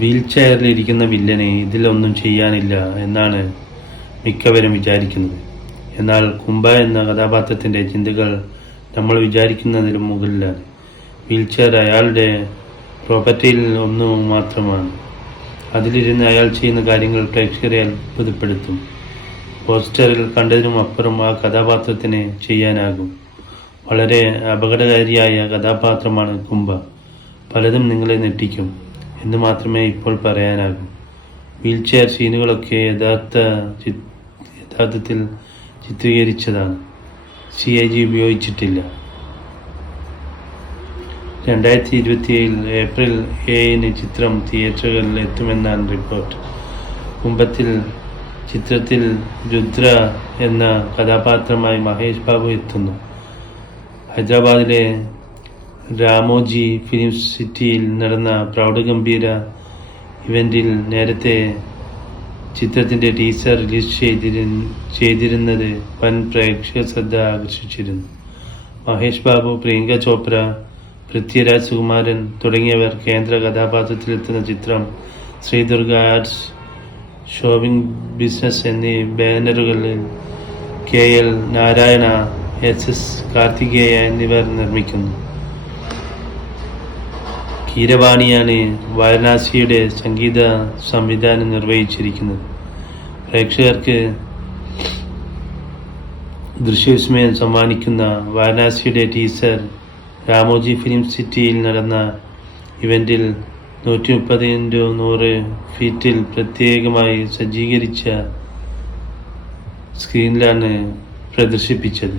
Wheel ചെയറിലിരിക്കുന്ന വില്ലനെ ഇതിലൊന്നും ചെയ്യാനില്ല എന്നാണ് മിക്കവരും വിചാരിക്കുന്നത്. എന്നാൽ കുംഭ എന്ന കഥാപാത്രത്തിൻ്റെ ചിന്തകൾ നമ്മൾ വിചാരിക്കുന്നതിലും മുകളിലാണ്. വീൽ ചെയർ അയാളുടെ പ്രോപ്പർട്ടിയിൽ ഒന്നു മാത്രമാണ്. അതിലിരുന്ന് അയാൾ ചെയ്യുന്ന കാര്യങ്ങൾ പ്രേക്ഷകരെ അത്ഭുതപ്പെടുത്തും. പോസ്റ്ററിൽ കണ്ടതിനും അപ്പുറം ആ കഥാപാത്രത്തിന് ചെയ്യാനാകും. വളരെ അപകടകാരിയായ കഥാപാത്രമാണ് കുംഭ. പലതും നിങ്ങളെ ഞെട്ടിക്കും എന്ന് മാത്രമേ ഇപ്പോൾ പറയാനാകൂ. വീൽ ചെയർ സീനുകളൊക്കെ യഥാർത്ഥത്തിൽ ചിത്രീകരിച്ചതാണ്. CG ഉപയോഗിച്ചിട്ടില്ല. 2027 ഏപ്രിൽ 7 ചിത്രം തിയേറ്ററുകളിൽ എത്തുമെന്നാണ് റിപ്പോർട്ട്. ചിത്രത്തിൽ രുദ്ര എന്ന കഥാപാത്രമായി മഹേഷ് ബാബു എത്തുന്നു. ഹൈദരാബാദിലെ രാമോജി ഫിലിം സിറ്റിയിൽ നടന്ന പ്രൗഢഗംഭീര ഇവന്റിൽ നേരത്തെ ചിത്രത്തിൻ്റെ ടീസർ റിലീസ് ചെയ്തിരുന്നത് വൻ പ്രേക്ഷക ശ്രദ്ധ ആകർഷിച്ചിരുന്നു. മഹേഷ് ബാബു, പ്രിയങ്ക ചോപ്ര, പൃഥ്വിരാജ് സുകുമാരൻ തുടങ്ങിയവർ കേന്ദ്ര കഥാപാത്രത്തിലെത്തുന്ന ചിത്രം ശ്രീദുർഗ ആർട്സ്, ഷോവിംഗ് ബിസിനസ് എന്നീ ബാനറുകളിൽ KL നാരായണ, SS കാർത്തികേയ എന്നിവർ നിർമ്മിക്കുന്നു. കീരവാണിയാണ് വാരണാസിയുടെ സംഗീത സംവിധാനം നിർവഹിച്ചിരിക്കുന്നത്. പ്രേക്ഷകർക്ക് ദൃശ്യവിസ്മയം സമ്മാനിക്കുന്ന വാരണാസിയുടെ ടീസർ രാമോജി ഫിലിം സിറ്റിയിൽ നടന്ന ഇവന്റിൽ 130x100 ഫീറ്റിൽ പ്രത്യേകമായി സജ്ജീകരിച്ച സ്ക്രീനിലാണ് പ്രദർശിപ്പിച്ചത്.